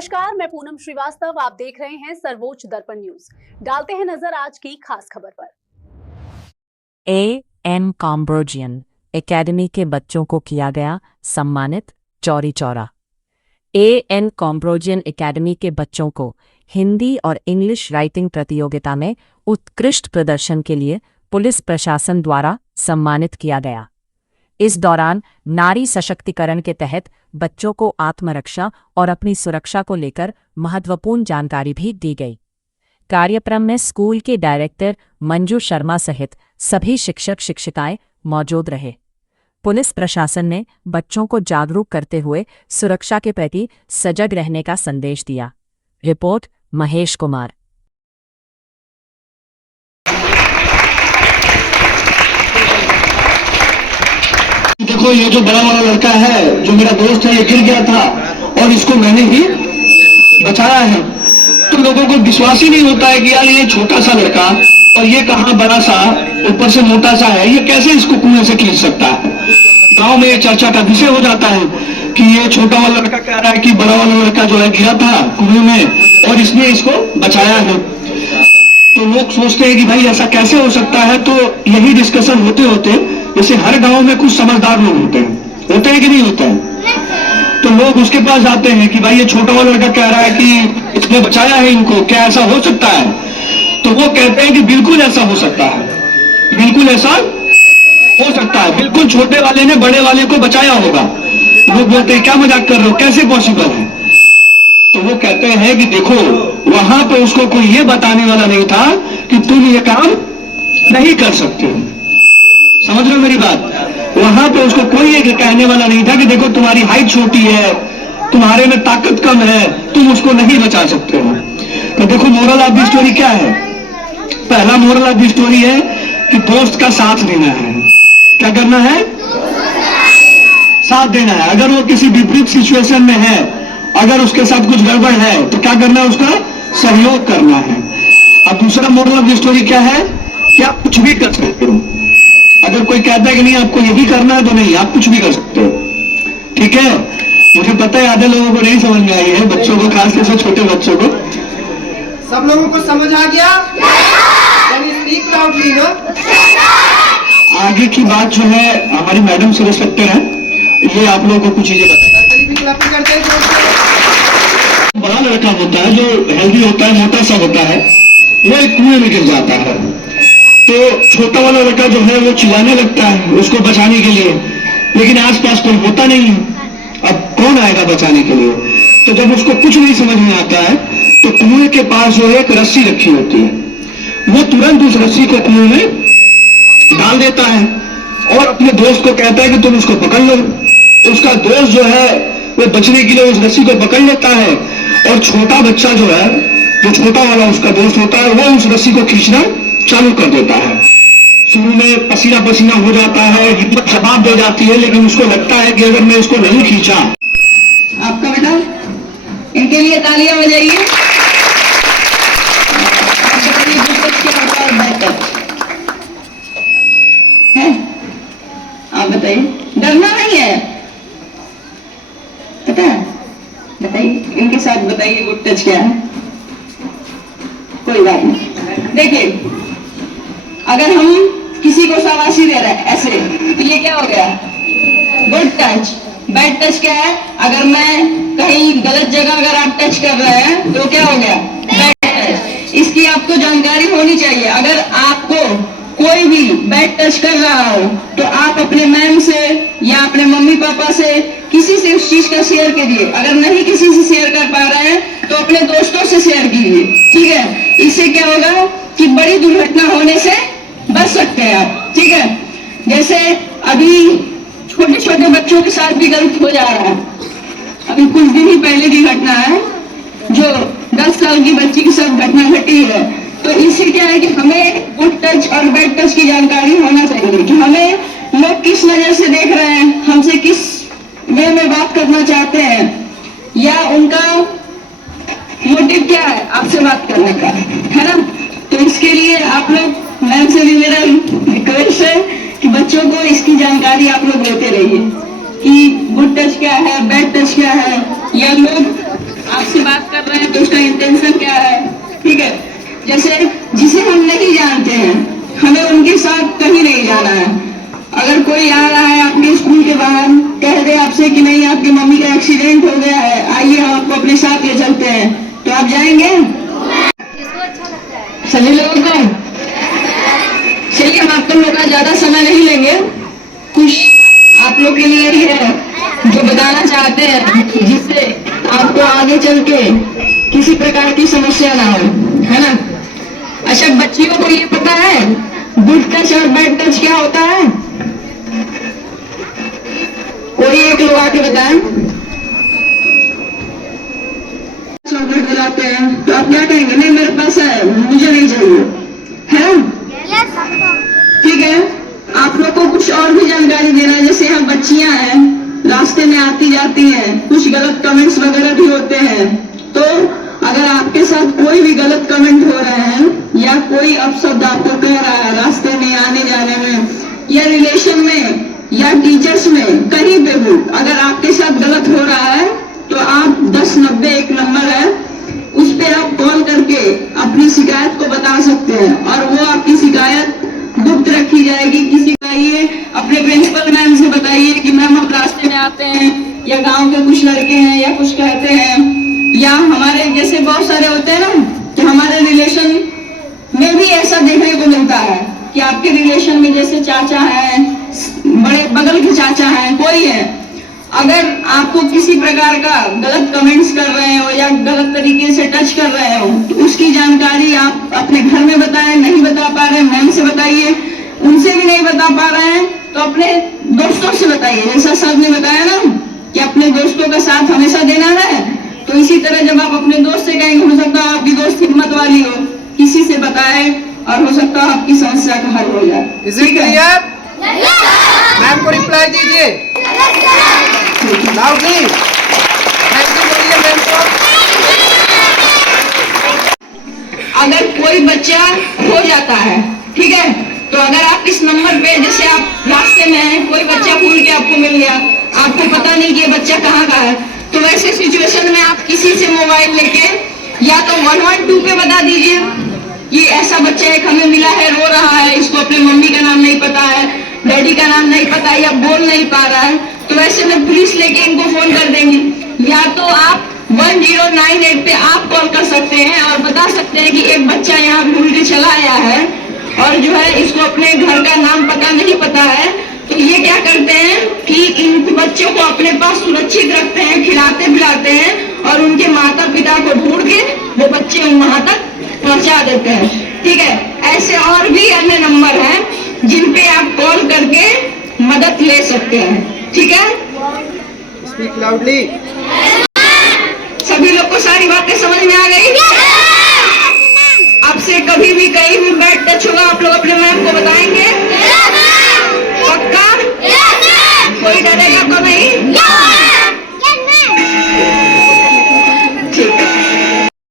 नमस्कार, मैं पूनम श्रीवास्तव। आप देख रहे हैं सर्वोच्च दर्पण न्यूज। डालते हैं नजर आज की खास खबर पर। A.N. कॉम्ब्रोजियन एकेडमी के बच्चों को किया गया सम्मानित। चौरी चौरा A.N. कॉम्ब्रोजियन एकेडमी के बच्चों को हिंदी और इंग्लिश राइटिंग प्रतियोगिता में उत्कृष्ट प्रदर्शन के लिए पुलिस प्रशासन द्वारा सम्मानित किया गया। इस दौरान नारी सशक्तिकरण के तहत बच्चों को आत्मरक्षा और अपनी सुरक्षा को लेकर महत्वपूर्ण जानकारी भी दी गई। कार्यक्रम में स्कूल के डायरेक्टर मंजू शर्मा सहित सभी शिक्षक शिक्षिकाएं मौजूद रहे। पुलिस प्रशासन ने बच्चों को जागरूक करते हुए सुरक्षा के प्रति सजग रहने का संदेश दिया। रिपोर्ट महेश कुमार। देखो, ये जो बड़ा वाला लड़का है, जो मेरा दोस्त है, ये गिर गया था और इसको मैंने ही बचाया है। तो लोगों को विश्वास ही नहीं होता है कि यार ये छोटा सा लड़का और ये कहाँ बड़ा सा, ऊपर से मोटा सा है, ये कैसे इसको कुएं से खींच सकता है। गांव में ये चर्चा का विषय हो जाता है कि ये छोटा वाला लड़का कह रहा है कि बड़ा वाला लड़का जो है गिरा था कुएं में और इसने इसको बचाया है। तो लोग सोचते हैं कि भाई ऐसा कैसे हो सकता है। तो यही डिस्कशन होते होते, जैसे हर गांव में कुछ समझदार लोग होते हैं कि नहीं होते हैं, तो लोग उसके पास जाते हैं कि भाई ये छोटा वाला लड़का कह रहा है कि इसने बचाया है इनको, क्या ऐसा हो सकता है। तो वो कहते हैं कि बिल्कुल ऐसा हो सकता है, बिल्कुल ऐसा हो सकता है, बिल्कुल छोटे वाले ने बड़े वाले को बचाया होगा। लोग बोलते हैं क्या मजाक कर रहे हो, कैसे पॉसिबल है। तो वो कहते हैं कि देखो, वहां पे उसको कोई ये बताने वाला नहीं था कि तुम ये काम नहीं कर सकते हो। समझ रहे हो मेरी बात। वहां पे उसको कोई ये कहने वाला नहीं था कि देखो तुम्हारी हाइट छोटी है, तुम्हारे में ताकत कम है, तुम उसको नहीं बचा सकते हो। तो देखो, मोरल ऑफ द स्टोरी क्या है। पहला मोरल ऑफ द स्टोरी है कि दोस्त का साथ देना है। क्या करना है? साथ देना है। अगर वो किसी विपरीत सिचुएशन में है, अगर उसके साथ कुछ गड़बड़ है, तो क्या करना है? उसका सहयोग करना है। अब दूसरा मोरल ऑफ द स्टोरी क्या है कि आप कुछ भी कर सकते हो। अगर कोई कहता है कि नहीं आपको यही करना है, तो नहीं, आप कुछ भी कर सकते हो। ठीक है। मुझे पता है आधे लोगों को नहीं समझ में आई है, बच्चों को, खासतौर से छोटे बच्चों को। सब लोगों को समझ आ गया? Speak loudly no. आगे की बात जो है हमारी मैडम से रिस्पेक्टेड है, ये आप लोगों को कुछ चीजें बताएं। बड़ा लड़का होता है जो हेल्दी होता है, मोटा सा होता है, वो एक कुएं में गिर जाता है। तो छोटा वाला लड़का जो है वो चिल्लाने लगता है उसको बचाने के लिए, लेकिन आसपास कोई होता नहीं है। अब कौन आएगा बचाने के लिए। तो जब उसको कुछ नहीं समझ में आता है, तो कुएं के पास जो है एक रस्सी रखी होती है, वो तुरंत उस रस्सी को कुएं में डाल देता है और अपने दोस्त को कहता है कि तुम उसको पकड़ लो। उसका दोस्त जो है वो बचने के लिए उस रस्सी को पकड़ लेता है और छोटा बच्चा जो है, जो छोटा वाला उसका दोस्त होता है, वो उस रस्सी को खींचना चालू कर देता है। शुरू में पसीना पसीना हो जाता है, हिम्मत जवाब दे जाती है, लेकिन उसको लगता है कि अगर मैं इसको नहीं खींचा। आपका बेटा, इनके लिए तालियां बजाइए। आप बताइए, डरना नहीं है, पता है? बताइए इनके साथ, बताइए गुड टच क्या है। कोई बात नहीं। देखिए, अगर हम किसी को शाबाशी दे रहे हैं ऐसे, तो ये क्या हो गया? Good touch. बैड टच क्या है? अगर मैं कहीं गलत जगह अगर आप टच कर रहे हैं तो क्या हो गया? Bad touch. इसकी आपको जानकारी होनी चाहिए। अगर आपको कोई भी बैड टच कर रहा हो तो आप अपने मैम से या अपने मम्मी पापा से, किसी से उस चीज का शेयर करिए। अगर नहीं किसी से शेयर कर पा रहे हैं तो अपने दोस्तों से शेयर कीजिए। ठीक है। इससे क्या होगा कि बड़ी दुर्घटना होने से बच सकते हैं आप। ठीक है। जैसे अभी छोटे छोटे बच्चों के साथ भी गलत हो जा रहा है। अभी कुछ दिन ही पहले की घटना है, जो 10 साल की बच्ची के साथ घटना घटी है। तो इससे क्या है कि हमें गुड टच और बैड टच की जानकारी होना चाहिए कि हमें लोग किस नजर से देख रहे हैं, हमसे किस वे में बात करना चाहते हैं, या उनका मोटिव क्या है आपसे बात करने का, है ना। तो इसके लिए आप लोग, मैम से भी मेरा रिक्वेस्ट है कि बच्चों को इसकी जानकारी आप लोग देते रहिए कि गुड टच क्या है, बैड टच क्या है, या लोग आपसे आपसे बात कर रहे हैं तो उसका इंटेंशन क्या है, ठीक है। जैसे जिसे हम नहीं जानते हैं, हमें उनके साथ कहीं नहीं जाना है। अगर कोई आ रहा है आपके स्कूल के बाहर, कह दे आपसे कि नहीं आपकी मम्मी का एक्सीडेंट हो गया है, आइए हम आपको अपने साथ ले चलते हैं, तो आप जाएंगे? सभी लोगों को? चलिए हम आप लोग का ज्यादा समय नहीं लेंगे, कुछ आप लोग के लिए ही है जो बताना चाहते हैं, जिससे आपको आगे चल के किसी प्रकार की समस्या ना हो, है ना। अच्छा, बच्चियों को ये पता है गुड टच और बैड टच क्या होता है? कोई एक लोग आके बताएं। चॉकलेट दिलाते हैं तो आप क्या कहेंगे? नहीं मेरे पास है, मुझे नहीं चाहिए, है ना? ठीक है, आप लोग को कुछ और भी जानकारी देना है। जैसे यहाँ बच्चियां हैं, रास्ते में आती जाती हैं, कुछ गलत कमेंट्स वगैरह भी होते हैं, तो अगर आपके साथ कोई भी गलत कमेंट हो रहे हैं या कोई अपशब्द आपको कह रहा है रास्ते में आने जाने में या रिलेशन में या टीचर्स में, कहीं पे भी अगर आपके साथ गलत हो रहा है तो आप 1090 एक नंबर है, उस पे आप कॉल करके अपनी शिकायत को बता सकते हैं और वो आपकी शिकायत गुप्त रखी जाएगी। किसी का ये अपने प्रिंसिपल मैम से बताइए कि मैम हम रास्ते में आते हैं, या गांव के कुछ लड़के हैं या कुछ कहते हैं, या हमारे जैसे बहुत सारे होते हैं ना कि हमारे रिलेशन में भी ऐसा देखने को मिलता है कि आपके रिलेशन में जैसे चाचा है, बड़े बगल के चाचा हैं, कोई है, अगर आपको किसी प्रकार का गलत कमेंट्स कर रहे हो या गलत तरीके से टच कर रहे हो तो उसकी जानकारी आप अपने घर में बताएं। नहीं बता पा रहे हैं मैम से बताइए, उनसे भी नहीं बता पा रहे हैं तो अपने दोस्तों से बताइए। जैसा सर ने बताया ना कि अपने दोस्तों का साथ हमेशा देना है, तो इसी तरह जब आप अपने दोस्त से कहेंगे, हो सकता है आपकी दोस्त हिम्मत वाली हो, किसी से बताए और हो सकता है आपकी समस्या का हल हो जाए। Is it clear? मैम को रिप्लाई दीजिए लाउडली, थैंक यू बोलिए मैम को। अगर कोई बच्चा हो जाता है, ठीक है, तो अगर आप इस नंबर पे, जैसे आप रास्ते में हैं, कोई बच्चा भूल के आपको मिल गया, आपको पता नहीं कि ये बच्चा कहाँ का है, तो वैसे सिचुएशन में आप किसी से मोबाइल लेके या तो 112 पे बता दीजिए ये ऐसा बच्चा एक हमें मिला है, रो रहा है, इसको अपने मम्मी का नाम नहीं पता है, डैडी का नाम नहीं पता है या बोल नहीं पा रहा है, तो वैसे में पुलिस लेके इनको फोन कर देंगे। या तो आप 1098 पे आप कॉल कर सकते हैं और बता सकते हैं कि एक बच्चा यहाँ भूल के चला आया है और जो है इसको अपने घर का नाम पता नहीं पता है, तो ये क्या करते हैं कि इन बच्चों को अपने पास सुरक्षित रखते हैं, खिलाते पिलाते हैं और उनके माता पिता को ढूंढ के वो बच्चे वहां तक पहुंचा देते हैं। ठीक है, ऐसे और भी अन्य नंबर हैं जिन पे आप कॉल करके मदद ले सकते हैं। ठीक है, स्पीक लाउडली। सभी लोग को सारी बातें समझ में आ गई? आपसे कभी भी कहीं भी बैड टच होगा, आप लोग अपने मैम